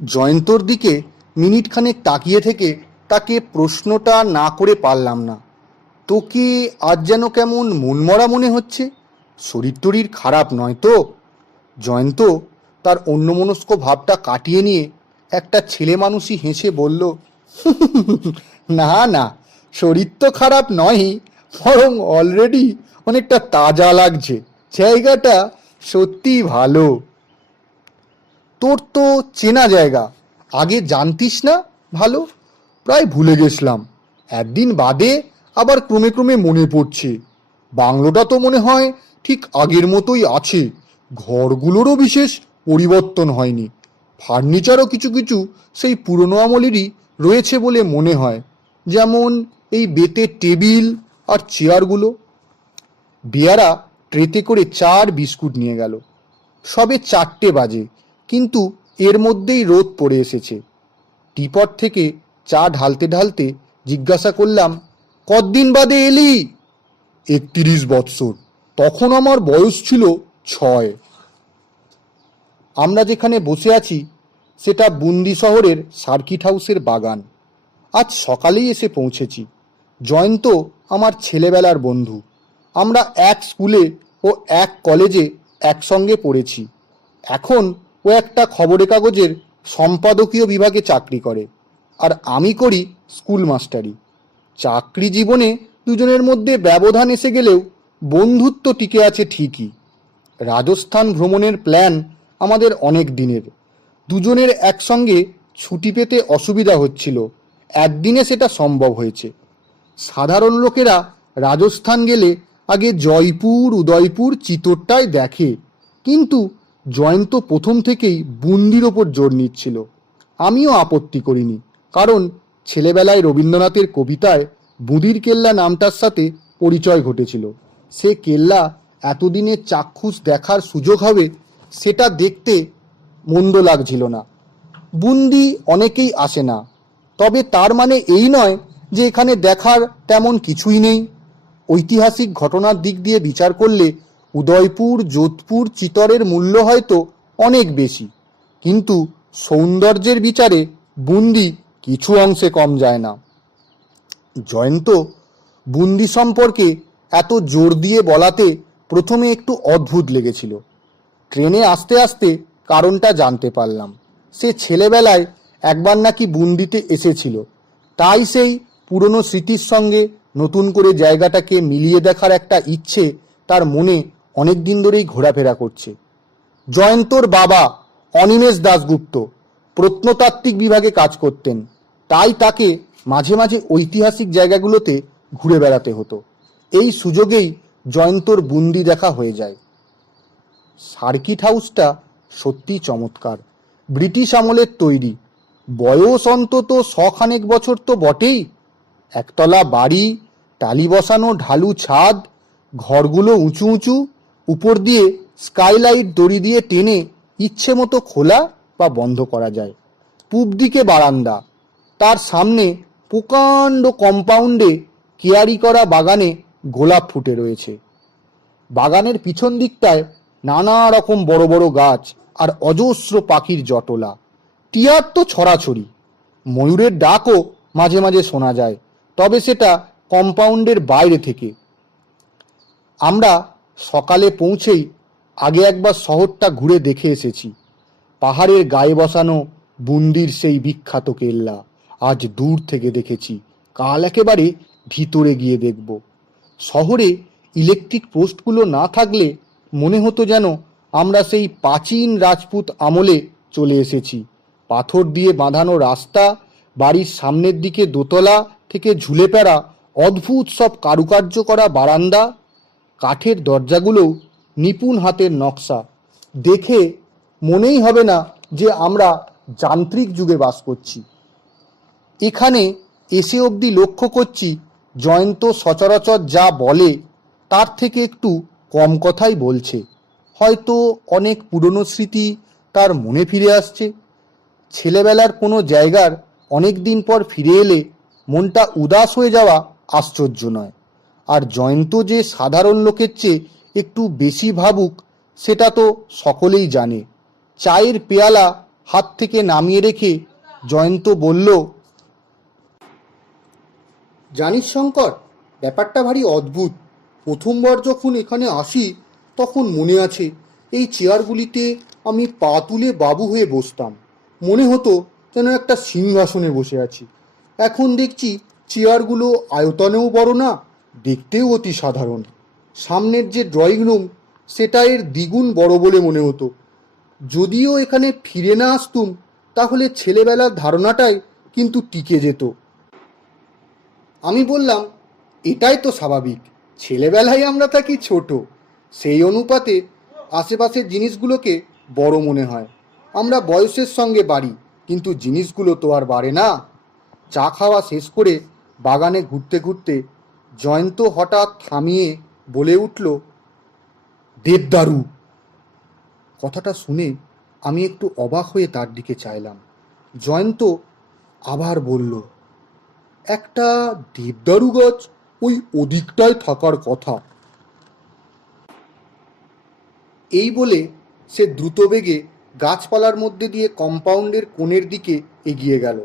জয়ন্তর দিকে মিনিটখানেক তাকিয়ে থেকে তাকে প্রশ্নটা না করে পারলাম না। তোকে আজ যেন কেমন মনমরা মনে হচ্ছে। শরীর টরীর খারাপ নয় তো? জয়ন্ত তার অন্যমনস্ক ভাবটা কাটিয়ে নিয়ে একটা ছেলে মানুষই হেসে বলল, না না, শরীর তো খারাপ নয়ই, বরং অলরেডি অনেকটা তাজা লাগছে। জায়গাটা সত্যিই ভালো। তোর তো চেনা জায়গা, আগে জানতিস না? ভালো, প্রায় ভুলে গেছিলাম। একদিন বাদে আবার ক্রমে ক্রমে মনে পড়ছে। বাংলোটা তো মনে হয় ঠিক আগের মতোই আছে। ঘরগুলোরও বিশেষ পরিবর্তন হয়নি। ফার্নিচারও কিছু কিছু সেই পুরনো আমলেরই রয়েছে বলে মনে হয়, যেমন এই বেতের টেবিল আর চেয়ারগুলো। বেয়ারা ট্রেতে করে চা আর বিস্কুট নিয়ে গেল। সবে 4টে বাজে, কিন্তু এর মধ্যেই রোদ পড়ে এসেছে। টিপট থেকে চা ঢালতে ঢালতে জিজ্ঞাসা করলাম, কতদিন বাদে এলি? 31 বৎসর। তখন আমার বয়স ছিল 6। আমরা যেখানে বসে আছি সেটা বুন্দি শহরের সার্কিট হাউসের বাগান। আজ সকালেই এসে পৌঁছেছি। জয়ন্ত আমার ছেলেবেলার বন্ধু। আমরা এক স্কুলে ও এক কলেজে একসঙ্গে পড়েছি। এখন ও একটা খবরের কাগজের সম্পাদকীয় বিভাগে চাকরি করে, আর আমি করি স্কুল মাস্টারি। চাকরি জীবনে দুজনের মধ্যে ব্যবধান এসে গেলেও বন্ধুত্ব টিকে আছে ঠিকই। রাজস্থান ভ্রমণের প্ল্যান আমাদের অনেক দিনের। দুজনের একসঙ্গে ছুটি পেতে অসুবিধা হচ্ছিল, একদিনে সেটা সম্ভব হয়েছে। সাধারণ লোকেরা রাজস্থান গেলে আগে জয়পুর, উদয়পুর, চিতোরটায় দেখে, কিন্তু জয়ন্ত প্রথম থেকেই বুন্দির ওপর জোর নিচ্ছিল। আমিও আপত্তি করিনি, কারণ ছেলেবেলায় রবীন্দ্রনাথের কবিতায় বুঁদির কেল্লা নামটার সাথে পরিচয় ঘটেছিল। সে কেল্লা এতদিনে চাক্ষুষ দেখার সুযোগ হবে, সেটা দেখতে মন্দ লাগছিল না। বুন্দি অনেকেই আসে না, তবে তার মানে এই নয় যে এখানে দেখার তেমন কিছুই নেই। ঐতিহাসিক ঘটনার দিক দিয়ে বিচার করলে উদয়পুর, যোধপুর, চিতরের মূল্য হয়তো অনেক বেশি, কিন্তু সৌন্দর্যের বিচারে বুন্দি কিছু অংশে কম যায় না। জয়ন্ত বুন্দি সম্পর্কে এত জোর দিয়ে বলাতে প্রথমে একটু অদ্ভুত লেগেছিল। ট্রেনে আসতে আসতে কারণটা জানতে পারলাম। সে ছেলেবেলায় একবার নাকি বুন্দিতে এসেছিল, তাই সেই পুরনো স্মৃতির সঙ্গে নতুন করে জায়গাটাকে মিলিয়ে দেখার একটা ইচ্ছে তার মনে অনেক দিন ধরেই ঘোরাফেরা করছে। জয়ন্তর বাবা অনিমেষ দাশগুপ্ত প্রত্নতাত্ত্বিক বিভাগে কাজ করতেন, তাই তাকে মাঝে মাঝে ঐতিহাসিক জায়গাগুলোতে ঘুরে বেড়াতে হতো। এই সুযোগেই জয়ন্তর বুন্দি দেখা হয়ে যায়। সার্কিট হাউসটা সত্যি চমৎকার। ব্রিটিশ আমলের তৈরি। বয়স অন্তত 100 বছর তো বটেই। একতলা বাড়ি, টালি বসানো ঢালু ছাদ, ঘরগুলো উঁচু উঁচু, উপর দিয়ে স্কাইলাইট দড়ি দিয়ে টেনে ইচ্ছে মতো খোলা বা বন্ধ করা যায়। পূব দিকে বারান্দা, তার সামনে প্রকাণ্ড কম্পাউন্ডে কেয়ারি করা বাগানে গোলাপ ফুটে রয়েছে। বাগানের পিছন দিকটায় নানা রকম বড় বড় গাছ আর অজস্র পাখির জটলা। টিয়ার তো ছড়াছড়ি। ময়ূরের ডাকও মাঝে মাঝে শোনা যায়, তবে সেটা কম্পাউন্ডের বাইরে থেকে। আমরা সকালে পৌঁছেই আগে একবার শহরটা ঘুরে দেখে এসেছি। পাহাড়ের গায়ে বসানো বুন্দির সেই বিখ্যাত কেল্লা আজ দূর থেকে দেখেছি, কাল একেবারে ভিতরে গিয়ে দেখব। শহরে ইলেকট্রিক পোস্টগুলো না থাকলে মনে হতো যেন আমরা সেই প্রাচীন রাজপুত আমলে চলে এসেছি। পাথর দিয়ে বাঁধানো রাস্তা, বাড়ির সামনের দিকে দোতলা থেকে ঝুলে পড়া অদ্ভুত সব কারুকার্য করা বারান্দা, কাঠের দরজাগুলোও নিপুণ হাতের নকশা। দেখে মনেই হবে না যে আমরা যান্ত্রিক যুগে বাস করছি। এখানে এসে অবধি লক্ষ্য করছি জয়ন্ত সচরাচর যা বলে তার থেকে একটু কম কথাই বলছে। হয়তো অনেক পুরনো স্মৃতি তার মনে ফিরে আসছে। ছেলেবেলার কোনো জায়গার অনেক দিন পর ফিরে এলে মনটা উদাস হয়ে যাওয়া আশ্চর্য নয়। আর জয়ন্ত যে সাধারণ লোকের চেয়ে একটু বেশি ভাবুক সেটা তো সকলেই জানে। চায়ের পেয়ালা হাত থেকে নামিয়ে রেখে জয়ন্ত বলল, জানিস শঙ্কর, ব্যাপারটা ভারী অদ্ভুত। প্রথমবার যখন এখানে আসি তখন মনে আছে এই চেয়ারগুলিতে আমি পা তুলে বাবু হয়ে বসতাম। মনে হতো যেন একটা সিংহাসনে বসে আছি। এখন দেখছি চেয়ারগুলো আয়তনেও বড় না, দেখতেও অতি সাধারণ। সামনের যে ড্রয়িং রুম, সেটা এর দ্বিগুণ বড় বলে মনে হতো। যদিও এখানে ফিরে না আসতুম তাহলে ছেলেবেলার ধারণাটাই কিন্তু টিকে যেত। আমি বললাম, এটাই তো স্বাভাবিক, ছেলেবেলায় আমরা থাকি ছোট, সেই অনুপাতে আশেপাশের জিনিসগুলোকে বড় মনে হয়। আমরা বয়সের সঙ্গে বাড়ি, কিন্তু জিনিসগুলো তো আর বাড়ে না। চা খাওয়া শেষ করে বাগানে ঘুরতে ঘুরতে জয়ন্ত হঠাৎ থামিয়ে বলে উঠল, দেবদারু। কথাটা শুনে আমি একটু অবাক হয়ে তার দিকে চাইলাম। জয়ন্ত আবার বলল, একটা দেবদারু গাছ ওই ওদিকটায় থাকার কথা। এই বলে সে দ্রুতবেগে গাছপালার মধ্যে দিয়ে কম্পাউন্ডের কোণের দিকে এগিয়ে গেল।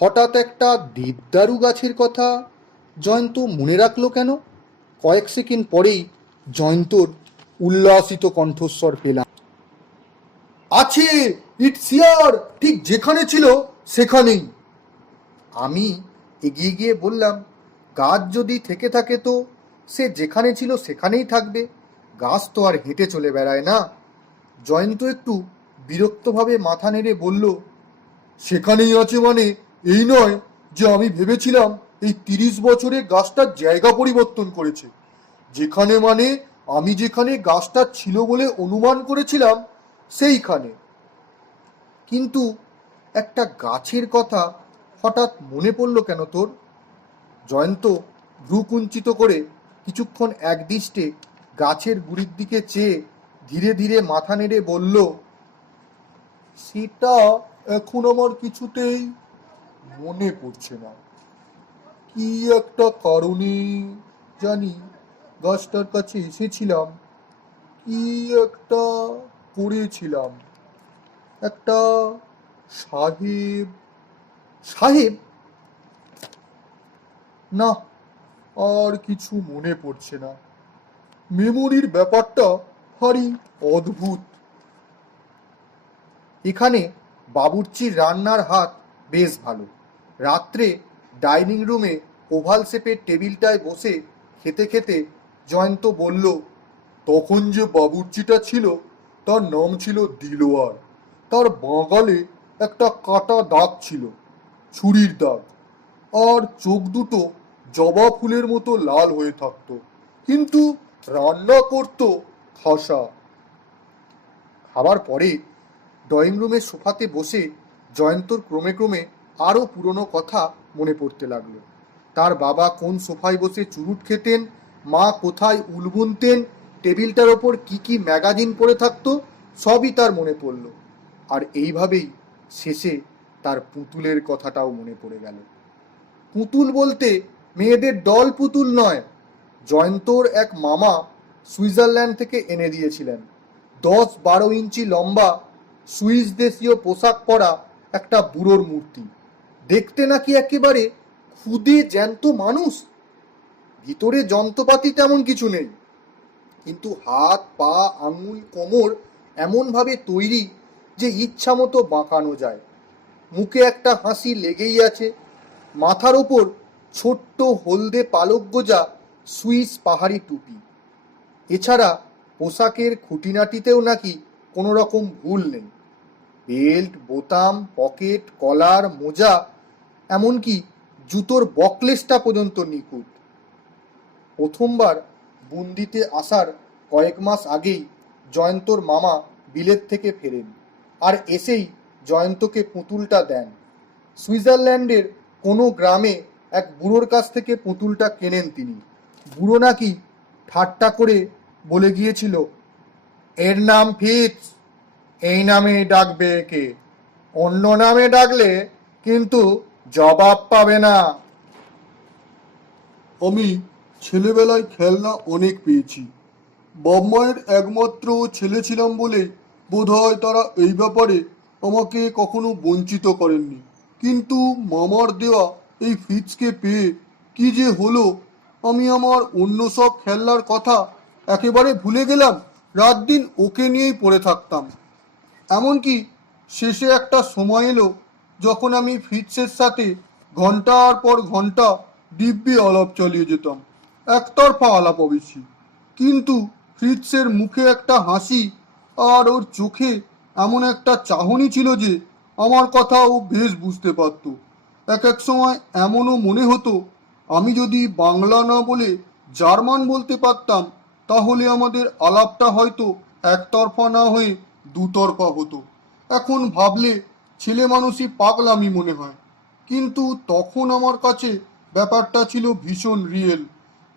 হঠাৎ একটা দেবদারু গাছের কথা জয়ন্ত মনে রাখলো কেন? কয়েক সেকেন্ড পরেই জয়ন্তর উল্লাসিত কণ্ঠস্বর পেলাম, আছে, ইটস হিয়ার, ঠিক যেখানে ছিল সেখানেই। আমি এগিয়ে গিয়ে বললাম, গাছ যদি থেকে থাকে তো সে যেখানে ছিল সেখানেই থাকবে, গাছ তো আর হেঁটে চলে বেড়ায় না। জয়ন্ত একটু বিরক্তভাবে মাথা নেড়ে বলল, সেখানেই আছে মানে এই নয় যে আমি ভেবেছিলাম এই 30 বছরে গাছটার জায়গা পরিবর্তন করেছে। যেখানে মানে আমি যেখানে গাছটা ছিল বলে অনুমান করেছিলাম সেইখানে। কিন্তু একটা গাছের কথা হঠাৎ মনে পড়ল কেন তোর? জয়ন্ত ভ্রু কুঞ্চিত করে কিছুক্ষণ একদৃষ্টে গাছের গুড়ির দিকে চেয়ে ধীরে ধীরে মাথা নেড়ে বলল, সেটা এখন আমার কিছুতেই মনে পড়ছে না। কি একটা কারণে জানি গাছটার কাছে এসেছিলাম, কি একটা করেছিলাম। একটা সাহেব সাহেব না, আর কিছু মনে পড়ছে না। মেমোরির ব্যাপারটা ভারী অদ্ভুত। এখানে বাবুর্চির রান্নার হাত বেশ ভালো। রাত্রে ডাইনিং রুমে ওভাল শেপের টেবিলটায় বসে খেতে খেতে জয়ন্ত বলল, তখন যে বাবুর্চিটা ছিল তার নাম ছিল দিলোয়ার। তার বাঁ একটা কাটা দাগ ছিল, ছুরির দাগ, আর চোখ দুটো জবা ফুলের মতো লাল হয়ে থাকতো, কিন্তু রান্না করতো খাসা। খাবার পরে ড্রয়িং রুমের সোফাতে বসে জয়ন্তর ক্রমে ক্রমে আরও পুরনো কথা মনে পড়তে লাগলো। তার বাবা কোন সোফায় বসে চুরুট খেতেন, মা কোথায় উল বুনতেন, টেবিলটার ওপর কি কি ম্যাগাজিন পড়ে থাকতো, সবই তার মনে পড়ল। আর এইভাবেই শেষে তার পুতুলের কথাটাও মনে পড়ে গেল। পুতুল বলতে মেয়েদের ডল পুতুল নয়, জয়ন্তর এক মামা সুইজারল্যান্ড থেকে এনে দিয়েছিলেন। 10-12 ইঞ্চি লম্বা সুইস দেশীয় পোশাক পরা একটা বুড়োর মূর্তি, দেখতে নাকি একেবারে খুদে জ্যান্ত মানুষ। ভিতরে যন্ত্রপাতি তেমন কিছু নেই, কিন্তু হাত পা আঙুল কোমর এমনভাবে তৈরি যে ইচ্ছা মতো বাঁকানো যায়। মুখে একটা হাসি লেগেই আছে। মাথার ওপর ছোট্ট হলদে পালক গোজা সুইস পাহাড়ি টুপি। এছাড়া পোশাকের খুঁটিনাটিতেও নাকি কোনো রকম ভুল নেই। বেল্ট, বোতাম, পকেট, কলার, মোজা, এমনকি জুতোর বকলেসটা পর্যন্ত নিখুঁত। প্রথমবার বুন্দিতে আসার কয়েক মাস আগেই জয়ন্তর মামা বিলেত থেকে ফেরেন, আর এসেই জয়ন্তকে পুতুলটা দেন। সুইজারল্যান্ডের কোনো গ্রামে এক বুড়োর কাছ থেকে পুতুলটা কেনেন তিনি। বুড়ো নাকি ঠাট্টা করে বলে গিয়েছিল, এর নাম ফিটস, এই নামে ডাকবে একে, অন্য নামে ডাকলে কিন্তু জবাব পাবে না। আমি ছেলেবেলায় খেলনা অনেক পেয়েছি। বাপ মায়ের একমাত্র ছেলে ছিলাম বলে বোধহয় তারা এই ব্যাপারে আমাকে কখনো বঞ্চিত করেননি, কিন্তু মামার দেওয়া এই ফ্রিজকে পেয়ে কি যে হলো, আমি আমার অন্য সব খেলনার কথা একেবারে ভুলে গেলাম। রাত দিন ওকে নিয়েই পড়ে থাকতাম। এমনকি শেষে একটা সময় এলো যখন আমি ফিটসের সাথে ঘন্টার পর ঘন্টা দিব্যি আলাপ চালিয়ে যেতাম। একতরফা আলাপ অবশ্যই, কিন্তু ফিটসের মুখে একটা হাসি আর ওর চোখে এমন একটা চাহনি ছিল যে আমার কথা ও বেশ বুঝতে পারত। এক এক সময় এমনও মনে হতো আমি যদি বাংলা না বলে জার্মান বলতে পারতাম, তাহলে আমাদের আলাপটা হয়তো একতরফা না হয়ে দুতরফা হতো। এখন ভাবলে ছেলে মানুষই পাগলামি মনে হয়, কিন্তু তখন আমার কাছে ব্যাপারটা ছিল ভীষণ রিয়েল।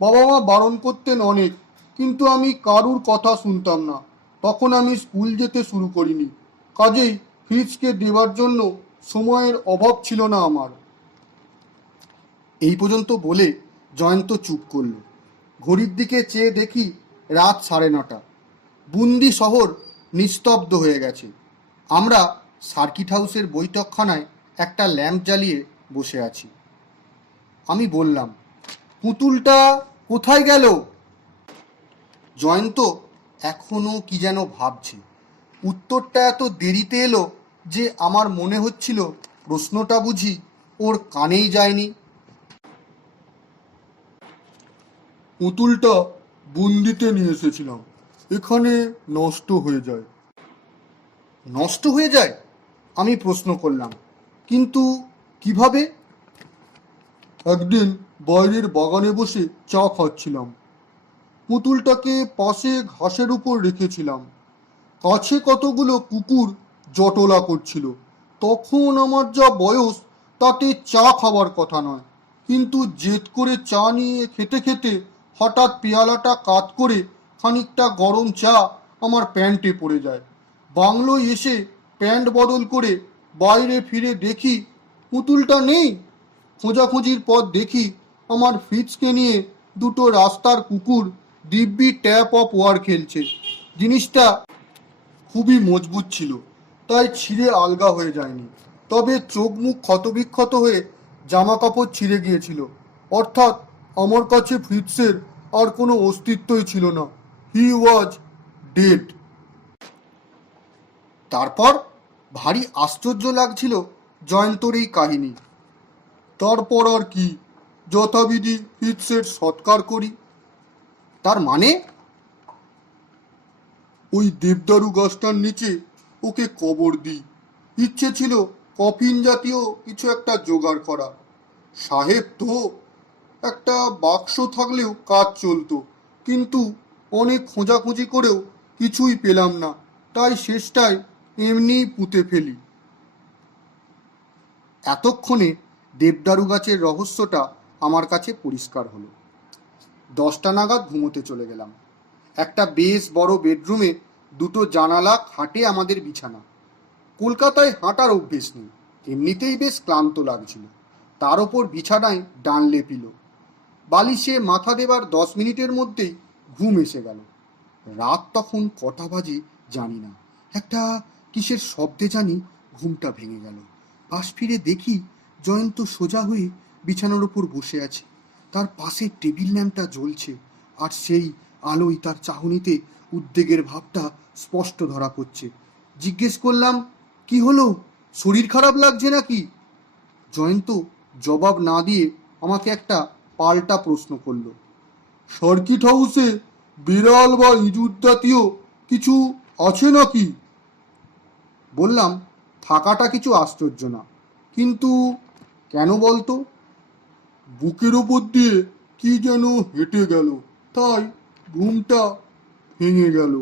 বাবা মা বারণ করতেন অনেক, কিন্তু আমি কারুর কথা শুনতাম না। তখন আমি স্কুল যেতে শুরু করিনি, কাজেই ফিজকে দেবার জন্য সময়ের অভাব ছিল না আমার। এই পর্যন্ত বলে জয়ন্ত চুপ করল। ঘড়ির দিকে চেয়ে দেখি রাত 9:30। বুন্দি শহর নিস্তব্ধ হয়ে গেছে। আমরা সার্কিট হাউসের বৈঠকখানায় একটা ল্যাম্প জ্বালিয়ে বসে আছি। আমি বললাম, পুতুলটা কোথায় গেল? জয়ন্ত এখনও কি যেন ভাবছে। উত্তরটা এত দেরিতে এলো যে আমার মনে হচ্ছিল প্রশ্নটা বুঝি ওর কানেই যায়নি। পুতুলটা বুন্দিতে নিয়ে এসেছিলাম, এখানে নষ্ট হয়ে যায়। নষ্ট হয়ে যায়? আমি প্রশ্ন করলাম, কিন্তু কিভাবে? একদিন বাইরের বাগানে বসে চা খাচ্ছিলাম, পুতুলটাকে পাশে ঘাসের উপর রেখেছিলাম। কাছে কতগুলো কুকুর জটলা করছিল। তখন আমার যা বয়স, তাতে চা খাবার কথা নয়, কিন্তু জেদ করে চা নিয়ে খেতে খেতে হঠাৎ পেয়ালাটা কাত করে খানিকটা গরম চা আমার প্যান্টে পড়ে যায়। বাংলোয় এসে প্যান্ট বদল করে বাইরে ফিরে দেখি পুতুলটা নেই। খোঁজাখুঁজির পর দেখি আমার ফ্রিজকে নিয়ে দুটো রাস্তার কুকুর দিব্যি ট্যাপ অফ ওয়ার খেলছে। জিনিসটা খুবই মজবুত ছিল, তাই ছিঁড়ে আলগা হয়ে যায়নি। তবে চোখ মুখ ক্ষতবিক্ষত হয়ে জামা কাপড় ছিঁড়ে গিয়েছিল। অর্থাৎ আমার কাছে ফ্রিটসের আর কোনো অস্তিত্বই ছিল না। হি ওয়াজ ডেড। তারপর ভারী আশ্চর্য লাগছিল জয়ন্তর এই কাহিনী। তারপর আর কি, যথাবিধি ফ্রিটসের সৎকার করি। তার মানে? ওই দেবদারু গাছটার নিচে ওকে কবর দিই। ইচ্ছে ছিল কফিন জাতীয় কিছু একটা জোগাড় করা। সাহেব তো, একটা বাক্স থাকলেও কাজ চলতো, কিন্তু অনেক খোঁজাখুঁজি করেও কিছুই পেলাম না, তাই শেষটায় এমনিই পুঁতে ফেলি। এতক্ষণে দেবদারু গাছের রহস্যটা আমার কাছে পরিষ্কার হলো। 10টা নাগাদ ঘুমোতে চলে গেলাম। একটা বেশ বড় বেডরুমে দুটো জানালা, খাটে আমাদের বিছানা। কলকাতায় হাঁটার অভ্যেস নেই, এমনিতেই বেশ ক্লান্ত লাগছিল। তার ওপর বিছানায় ডানলে পিলো। বালিশে মাথা দেবার 10 মিনিটের মধ্যেই ঘুম এসে গেল। রাত তখন কটা বাজে জানি না, একটা কিসের শব্দে জানি ঘুমটা ভেঙে গেল। পাশ ফিরে দেখি জয়ন্ত সোজা হয়ে বিছানার ওপর বসে আছে। তার পাশে টেবিল ল্যাম্পটা জ্বলছে, আর সেই আলোয় তার চাহনিতে উদ্বেগের ভাবটা স্পষ্ট ধরা পড়ছে। জিজ্ঞেস করলাম, কি হলো, শরীর খারাপ লাগছে নাকি? জয়ন্ত জবাব না দিয়ে আমাকে একটা পাল্টা প্রশ্ন করল। সার্কিট হাউসে বিড়াল বা ইঁদুর জাতীয় কিছু আছে নাকি? বললাম, থাকাটা কিছু আশ্চর্য না, কিন্তু কেন বলতো? বুকের ওপর দিয়ে কি যেন হেঁটে গেল, তাই ঘুমটা ভেঙে গেল।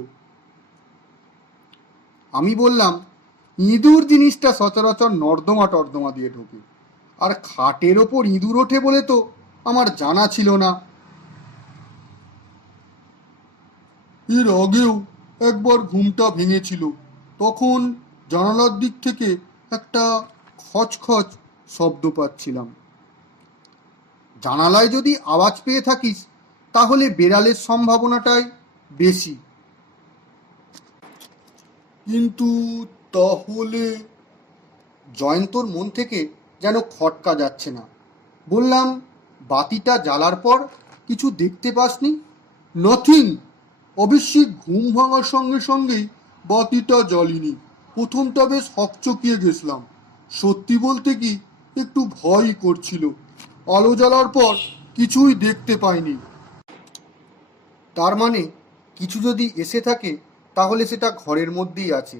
আমি বললাম, ইঁদুর জিনিসটা সচরাচর নর্দমা টর্দমা দিয়ে ঢোকে, আর খাটের ওপর ইঁদুর ওঠে বলে তো আমার জানা ছিল না। এর আগেও একবার ঘুমটা ভেঙেছিল, তখন জানালার দিক থেকে একটা খচখচ শব্দ পাচ্ছিলাম। জানালায় যদি আওয়াজ পেয়ে থাকিস, তাহলে বেড়ালের সম্ভাবনাটাই বেশি। কিন্তু তাহলে জয়ন্তর মন থেকে যেন খটকা যাচ্ছে না। বললাম, বাতিটা জ্বালার পর কিছু দেখতে পাসনি? নাথিং। অবশ্যই ঘুম ভাঙার সঙ্গে সঙ্গেই বাতিটা জ্বালিনি। প্রথমটা বেশ হকচকিয়ে গেছিলাম। সত্যি বলতে কি, একটু ভয় করছিল। আলো জ্বালার পর কিছুই দেখতে পাইনি। তার মানে কিছু যদি এসে থাকে তাহলে সেটা ঘরের মধ্যেই আছে।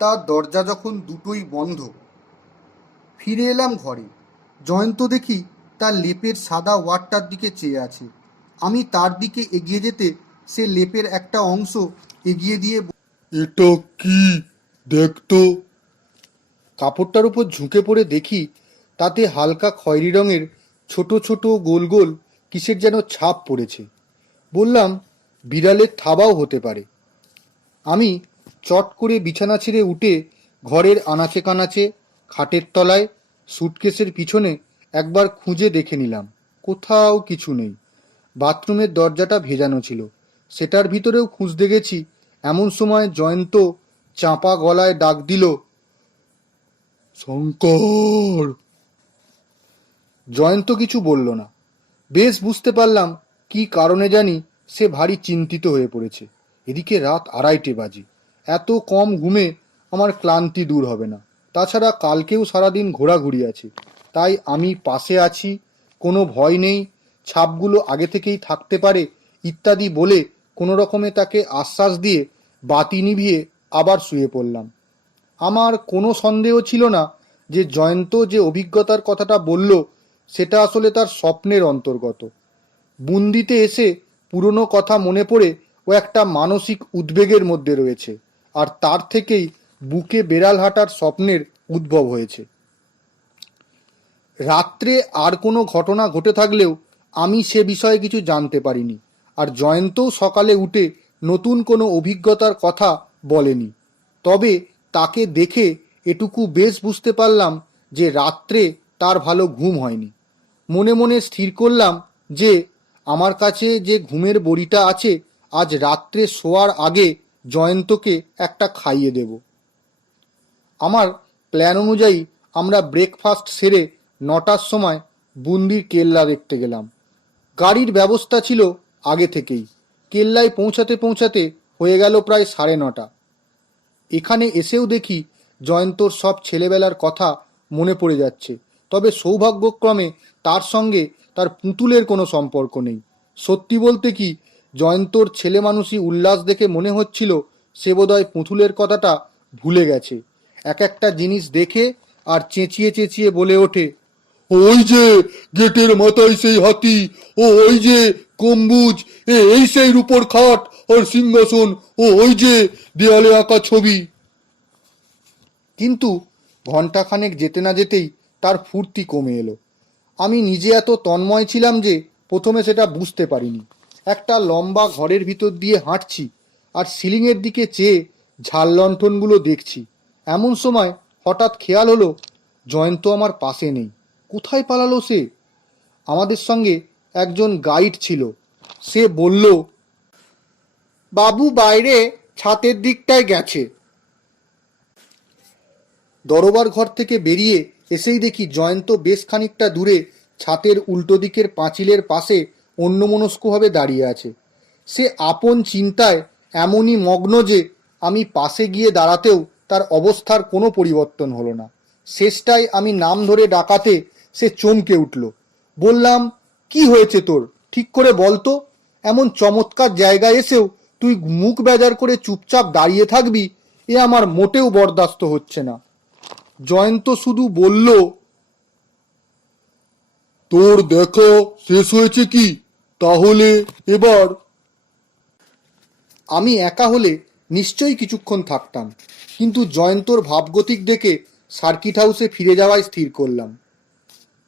তার দরজা যখন দুটোই বন্ধ। ফিরে এলাম ঘরে। জয়ন্ত দেখি তার লেপের সাদা ওয়ারটার দিকে চেয়ে আছে। আমি তার দিকে এগিয়ে যেতে সে লেপের একটা অংশ এগিয়ে দিয়ে, এটা কি দেখতো। কাপড়টার উপর ঝুঁকে পড়ে দেখি তাতে হালকা খয়েরি রঙের ছোট ছোট গোল গোল কিসের যেন ছাপ পড়েছে। বললাম, বিড়ালের থাবাও হতে পারে। আমি চট করে বিছানা ছেড়ে উঠে ঘরের আনাচে কানাচে, খাটের তলায়, সুটকেসের পিছনে একবার খুঁজে দেখে নিলাম। কোথাও কিছু নেই। বাথরুমের দরজাটা ভেজানো ছিল, সেটার ভিতরেও খুঁজতে গেছি। এমন সময় জয়ন্ত চাপা গলায় ডাক দিল, শঙ্কর। জয়ন্ত কিছু বলল না। বেশ বুঝতে পারলাম কি কারণে জানি সে ভারী চিন্তিত হয়ে পড়েছে। এদিকে রাত 2:30 বাজে। এত কম ঘুমে আমার ক্লান্তি দূর হবে না। তাছাড়া কালকেও সারাদিন ঘোরাঘুরি আছে। তাই আমি পাশে আছি, কোনো ভয় নেই, ছাপগুলো আগে থেকেই থাকতে পারে ইত্যাদি বলে কোনো রকমে তাকে আশ্বাস দিয়ে বাতি নিভিয়ে আবার শুয়ে পড়লাম। আমার কোনো সন্দেহ ছিল না যে জয়ন্ত যে অভিজ্ঞতার কথাটা বলল সেটা আসলে তার স্বপ্নের অন্তর্গত। বুন্দিতে এসে পুরনো কথা মনে পড়ে ও একটা মানসিক উদ্বেগের মধ্যে রয়েছে, আর তার থেকেই বুকে বেড়াল হাঁটার স্বপ্নের উদ্ভব হয়েছে। রাত্রে আর কোনো ঘটনা ঘটে থাকলেও আমি সে বিষয়ে কিছু জানতে পারিনি, আর জয়ন্তও সকালে উঠে নতুন কোনো অভিজ্ঞতার কথা বলেনি। তবে তাকে দেখে এটুকু বেশ বুঝতে পারলাম যে রাত্রে তার ভালো ঘুম হয়নি। মনে মনে স্থির করলাম যে আমার কাছে যে ঘুমের বড়িটা আছে, আজ রাত্রে শোয়ার আগে জয়ন্তকে একটা খাইয়ে দেব। আমার প্ল্যান অনুযায়ী আমরা ব্রেকফাস্ট সেরে 9টার সময় বুন্দির কেল্লা দেখতে গেলাম। গাড়ির ব্যবস্থা ছিল আগে থেকেই। কেল্লায় পৌঁছাতে পৌঁছাতে হয়ে গেল প্রায় 9:30। এখানে এসেও দেখি জয়ন্তর সব ছেলেবেলার কথা মনে পড়ে যাচ্ছে। তবে সৌভাগ্যক্রমে তার সঙ্গে তার পুতুলের কোনো সম্পর্ক নেই। সত্যি বলতে কি, জয়ন্তর ছেলে মানুষই উল্লাস দেখে মনে হচ্ছিল সে বোধহয় পুতুলের কথাটা ভুলে গেছে। এক একটা জিনিস দেখে আর চেঁচিয়ে চেঁচিয়ে বলে ওঠে, ওই যে গেটের মাথায় সেই হাতি, ও ওই যে গম্বুজ, এই সেই রূপোর খাট আর সিংহাসন, ও ওই যে দেয়ালে আঁকা ছবি। কিন্তু ঘণ্টাখানেক যেতে না যেতেই তার ফুর্তি কমে এলো। আমি নিজে এত তন্ময় ছিলাম যে প্রথমে সেটা বুঝতে পারিনি। একটা লম্বা ঘরের ভিতর দিয়ে হাঁটছি আর সিলিংয়ের দিকে চেয়ে ঝাল লণ্ঠনগুলো দেখছি। এমন সময় হঠাৎ খেয়াল হলো জয়ন্ত আমার পাশে নেই। কোথায় পালালো সে? আমাদের সঙ্গে একজন গাইড ছিল। সে বলল, বাবু বাইরে ছাতের দিকটায় গেছে। দরবার ঘর থেকে বেরিয়ে এসেই দেখি জয়ন্ত বেশ খানিকটা দূরে ছাতের উল্টো দিকের পাঁচিলের পাশে অন্যমনস্কভাবে দাঁড়িয়ে আছে। সে আপন চিন্তায় এমনই মগ্ন যে আমি পাশে গিয়ে দাঁড়াতেও তার অবস্থার কোনো পরিবর্তন হলো না। শেষটায় আমি নাম ধরে ডাকাতে সে চমকে উঠল। বললাম, কি হয়েছে তোর? ঠিক করে বলতো। এমন চমৎকার জায়গায় এসেও তুই মুখ বেজার করে চুপচাপ দাঁড়িয়ে থাকবি, এ আমার মোটেও বরদাস্ত হচ্ছে না। জয়ন্ত শুধু বলল, তোর দেখা শেষ হয়েছে কি তাহলে এবার? আমি একা হলে নিশ্চয়ই কিছুক্ষণ থাকতাম, কিন্তু জয়ন্তর ভাবগতিক দেখে সার্কিট হাউসে ফিরে যাওয়াই স্থির করলাম।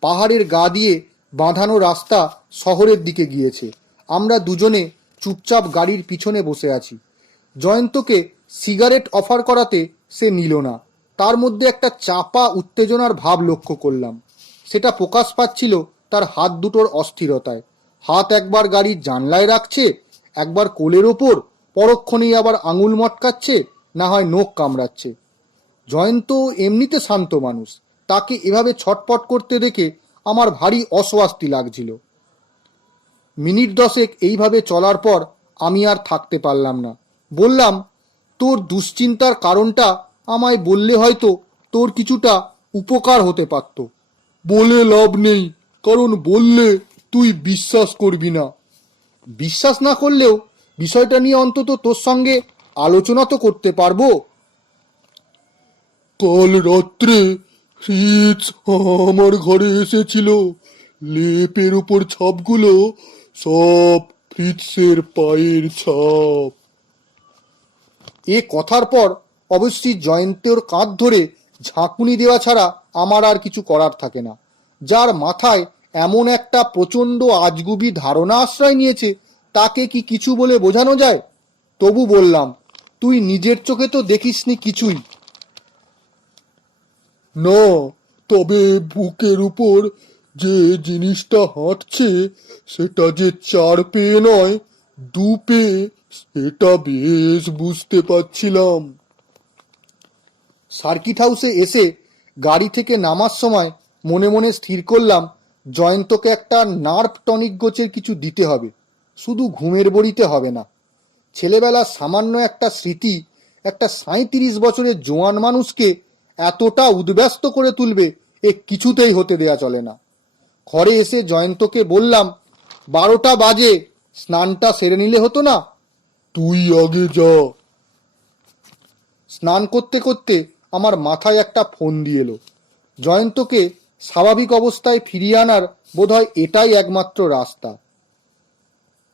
পাহাড়ের গা দিয়ে বাঁধানো রাস্তা শহরের দিকে গিয়েছে। আমরা দুজনে চুপচাপ গাড়ির পিছনে বসে আছি। জয়ন্তকে সিগারেট অফার করাতে সে নিল না। তার মধ্যে একটা চাপা উত্তেজনার ভাব লক্ষ্য করলাম। সেটা প্রকাশ পাচ্ছিল তার হাত দুটোর অস্থিরতায়। হাত একবার গাড়ির জানলায় রাখছে, একবার কোলের ওপর, পরক্ষণেই আবার আঙুল মটকাচ্ছে, না হয় নখ কামড়াচ্ছে। জয়ন্ত এমনিতে শান্ত মানুষ, তাকে এভাবে ছটপট করতে দেখে আমার ভারী অস্বস্তি লাগছিল। মিনিট 10 এইভাবে চলার পর আমি আর থাকতে পারলাম না। বললাম, তোর দুশ্চিন্তার কারণটা আমায় বললে হয়তো তোর কিছুটা উপকার হতে পারত। বলে লাভ নেই, কারণ বললে তুই বিশ্বাস করবি না। বিশ্বাস না করলেও বিষয়টা নিয়ে অন্তত তোর সঙ্গে আলোচনা তো করতে পারবো। কাল রাত্রে ফ্রিজ আমার ঘরে এসেছিল। লেপের উপর ছাপগুলো সব ফ্রিজের পায়ের ছাপ। এ কথার পর অবশ্যই জয়ন্তের কাঁধ ধরে ঝাঁকুনি দেওয়া ছাড়া আমার আর কিছু করার থাকে না। যার মাথায় এমন একটা প্রচণ্ড আজগুবি ধারণা আশ্রয় নিয়েছে, তাকে কি কিছু বলে বোঝানো যায়? তবু বললাম, তুই নিজের চোখে তো দেখিসনি কিছুই। না, তবে বুকের উপর যে জিনিসটা হাঁটছে সেটা যে 4 পেয়ে নয় 2 পেয়ে, সেটা বেশ বুঝতে পারছিলাম। সার্কিট হাউসে এসে গাড়ি থেকে নামার সময় মনে মনে স্থির করলাম, জয়ন্তকে একটা নার্ভ টনিক গোছের কিছু দিতে হবে। শুধু ঘুমের বড়িতে হবে না। ছেলেবেলার সামান্য একটা স্মৃতি একটা 37 বছরের জোয়ান মানুষকে এতটা উদ্ব্যস্ত করে তুলবে, এ কিছুতেই হতে দেয়া চলে না। ঘরে এসে জয়ন্তকে বললাম, 12টা বাজে, স্নানটা সেরে নিলে হতো না? তুই আগে যা। স্নান করতে করতে আমার মাথায় একটা ফোন দিয়ে এলো। জয়ন্তকে স্বাভাবিক অবস্থায় ফিরিয়ে আনার বোধহয় এটাই একমাত্র রাস্তা।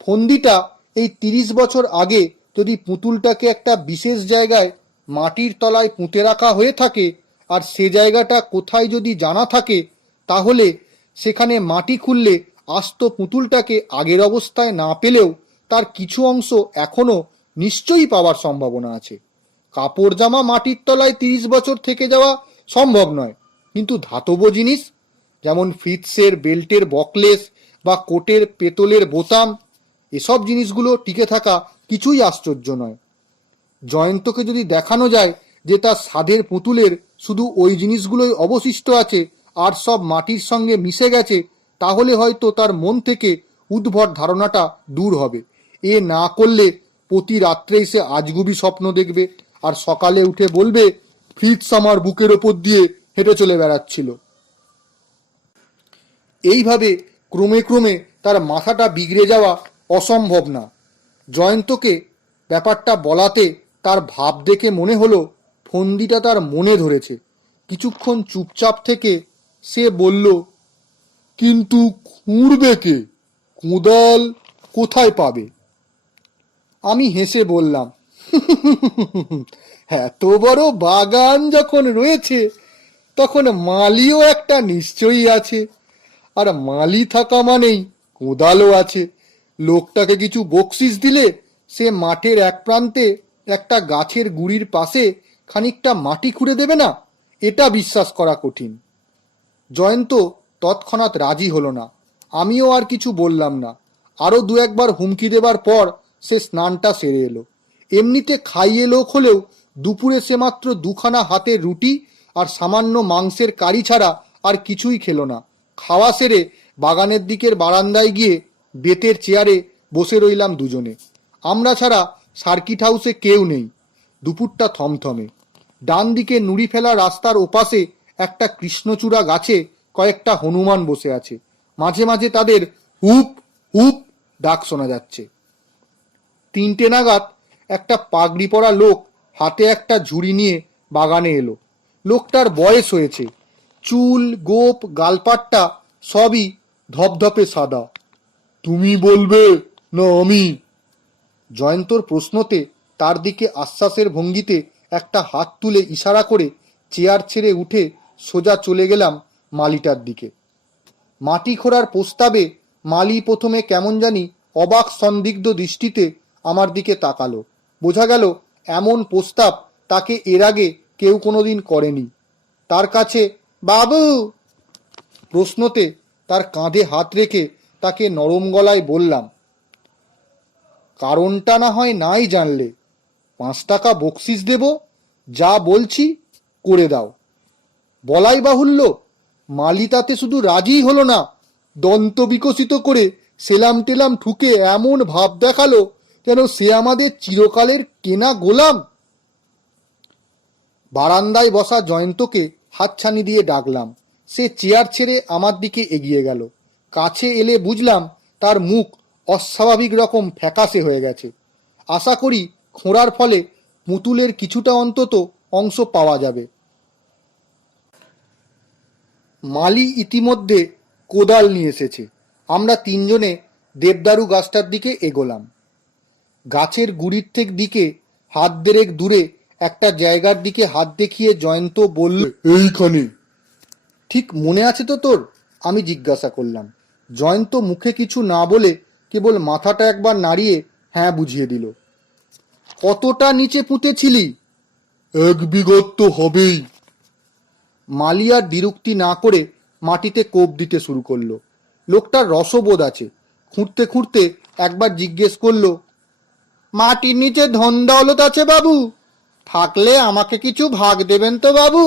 ফন্দিটা এই 30 বছর আগে যদি পুতুলটাকে একটা বিশেষ জায়গায় মাটির তলায় পুঁতে রাখা হয়ে থাকে, আর সে জায়গাটা কোথায় যদি জানা থাকে, তাহলে সেখানে মাটি খুললে আস্ত পুতুলটাকে আগের অবস্থায় না পেলেও তার কিছু অংশ এখনো নিশ্চয়ই পাওয়ার সম্ভাবনা আছে। কাপড় জামা মাটির তলায় 30 বছর থেকে যাওয়া সম্ভব নয়, কিন্তু ধাতব জিনিস যেমন ফিটসের বেল্টের বকলেস বা কোটের পেতলের বোতাম, এসব জিনিসগুলো টিকে থাকা কিছুই আশ্চর্য নয়। জয়ন্তকে যদি দেখানো যায় যে তার সাধের পুতুলের শুধু ওই জিনিসগুলোই অবশিষ্ট আছে আর সব মাটির সঙ্গে মিশে গেছে, তাহলে হয়তো তার মন থেকে উদ্ভট ধারণাটা দূর হবে। এ না করলে প্রতি রাত্রেই সে আজগুবি স্বপ্ন দেখবে, আর সকালে উঠে বলবে, ফ্রিজ আমার বুকের ওপর দিয়ে হেঁটে চলে বেড়াচ্ছিল। এইভাবে ক্রমে ক্রমে তার মাথাটা বিগড়ে যাওয়া অসম্ভব না। জয়ন্তকে ব্যাপারটা বলাতে তার ভাব দেখে মনে হলো ফন্দিটা তার মনে ধরেছে। কিছুক্ষণ চুপচাপ থেকে সে বলল, কিন্তু খুঁড়বে কে? কোদাল কোথায় পাবে? আমি হেসে বললাম, এত বড় বাগান যখন রয়েছে, তখন মালিও একটা নিশ্চয়ই আছে। আর মালি থাকা মানেই কোদালও আছে। লোকটাকে কিছু বকশিস দিলে সে মাঠের এক প্রান্তে একটা গাছের গুড়ির পাশে খানিকটা মাটি খুঁড়ে দেবে না? এটা বিশ্বাস করা কঠিন। জয়ন্ত তৎক্ষণাৎ রাজি হলো না। আমিও আর কিছু বললাম না। আরও 2-1 বার হুমকি দেবার পর সে স্নানটা সেরে এলো। এমনিতে খাইয়ে লোক হলেও দুপুরে সে মাত্র 2খানা হাতের রুটি আর সামান্য মাংসের কারি ছাড়া আর কিছুই খেলো না। খাওয়া সেরে বাগানের দিকের বারান্দায় গিয়ে বেতের চেয়ারে বসে রইলাম দুজনে। আমরা ছাড়া সার্কিট হাউসে কেউ নেই। দুপুরটা থমথমে। ডান দিকে নুড়ি ফেলা রাস্তার ওপাশে একটা কৃষ্ণচূড়া গাছে কয়েকটা হনুমান বসে আছে। মাঝে মাঝে তাদের হুপ হুপ ডাক শোনা যাচ্ছে। 3টে নাগাদ একটা পাগড়ি পরা লোক হাতে একটা ঝুড়ি নিয়ে বাগানে এলো। লোকটার বয়স হয়েছে। চুল, গোপ, গালপাট্টা সবই ধপধপে সাদা। তুমি বলবে না আমি? জয়ন্তর প্রশ্নতে তার দিকে আশ্বাসের ভঙ্গিতে একটা হাত তুলে ইশারা করে চেয়ার ছেড়ে উঠে সোজা চলে গেলাম মালিটার দিকে। মাটি খোঁড়ার প্রস্তাবে মালি প্রথমে কেমন জানি অবাক সন্দিগ্ধ দৃষ্টিতে আমার দিকে তাকালো। বোঝা গেল এমন প্রস্তাব তাকে এর আগে কেউ কোনোদিন করেনি। তার কাছে বাবু প্রশ্নতে তার কাঁধে হাত রেখে তাকে নরম গলায় বললাম, কারণটা না হয় নাই জানলে, 5 টাকা বকশিস দেব, যা বলছি করে দাও। বলাই বাহুল্য, মালি তাতে শুধু রাজিই হলো না, দন্ত বিকশিত করে সেলাম টেলাম ঠুকে এমন ভাব দেখালো যেন সে আমাদের চিরকালের কেনা গোলাম। বারান্দায় বসা জয়ন্তকে হাতছানি দিয়ে ডাকলাম। সে চেয়ার ছেড়ে আমার দিকে এগিয়ে গেল। কাছে এলে বুঝলাম তার মুখ অস্বাভাবিক রকম ফ্যাকাশে হয়ে গেছে। আশা করি খোঁড়ার ফলে পুতুলের কিছুটা অন্তত অংশ পাওয়া যাবে। মালি ইতিমধ্যে কোদাল নিয়ে এসেছে। আমরা তিনজনে দেবদারু গাছটার দিকে এগোলাম। গাছের গুড়ির দিকে হাত দেড়েক দূরে একটা জায়গার দিকে হাত দেখিয়ে জয়ন্ত বলল, এইখানে। ঠিক মনে আছে তো তোর? আমি জিজ্ঞাসা করলাম। জয়ন্ত মুখে কিছু না বলে কেবল মাথাটা একবার নাড়িয়ে হ্যাঁ বুঝিয়ে দিল। কতটা নিচে পুঁতেছিলি? 1 বিঘত তো হবেই। মালিয়ার বিরক্তি না করে মাটিতে কোপ দিতে শুরু করলো। লোকটার রসবোধ আছে। খুঁড়তে খুঁড়তে একবার জিজ্ঞেস করলো, মাটির নিচে ধন দৌলত আছে বাবু? থাকলে আমাকে কিছু ভাগ দেবেন তো বাবু?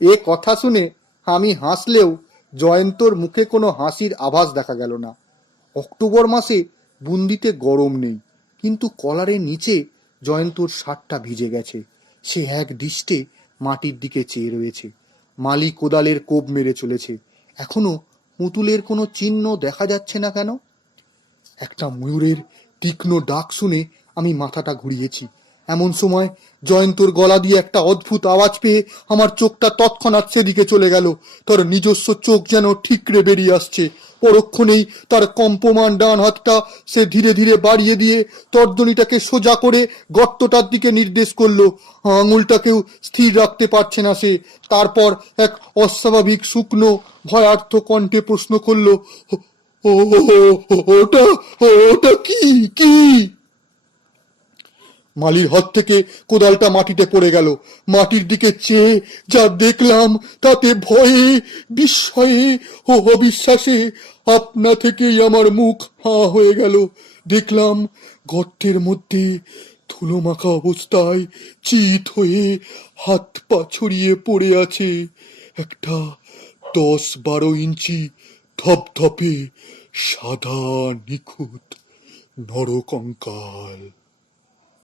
এ কথা শুনে আমি হাসলেও জয়ন্তর মুখে কোনো হাসির আভাস দেখা গেল না। অক্টোবর মাসে বুন্দিতে গরম নেই, কিন্তু কলারের নিচে জয়ন্তর শার্টটা ভিজে গেছে। সে এক দৃষ্টে মাটির দিকে চেয়ে রয়েছে। মালি কোদালের কোপ মেরে চলেছে। এখনো পুতুলের কোনো চিহ্ন দেখা যাচ্ছে না কেন? একটা ময়ূরের তীক্ষ্ণ ডাক শুনে আমি মাথাটা ঘুরিয়েছি। এমন সময় জয়ন্তর গলা দিয়ে একটা অদ্ভুত আওয়াজ পেয়ে আমার চোখটা তৎক্ষণাৎ সেদিকে চলে গেল। তার নিজস্ব চোখ যেন ঠিকরে বেরিয়ে আসছে। পরক্ষণেই তার কম্পমান ডান হাতটা সে ধীরে ধীরে বাড়িয়ে দিয়ে তর্জনীটাকে সোজা করে গর্তটার দিকে নির্দেশ করলো। আঙুলটাকেও স্থির রাখতে পারছে না সে। তারপর এক অস্বাভাবিক শুকনো ভয়ার্থ কণ্ঠে প্রশ্ন করলো, ওটা ওটা কি কি? মালির হাত থেকে কোদালটা মাটিতে পড়ে গেল। মাটির দিকে চেয়ে যা দেখলাম তাতে ভয়ে, বিস্ময়ে ও অবিশ্বাসে আপনা থেকেই আমার মুখ হাঁ হয়ে গেল। দেখলাম গর্তের মধ্যে ধুলো মাখা অবস্থায় চিত হয়ে হাত পা ছড়িয়ে পড়ে আছে একটা 10-12 ইঞ্চি ধপধপে সাদা নিখুঁত নরকঙ্কাল।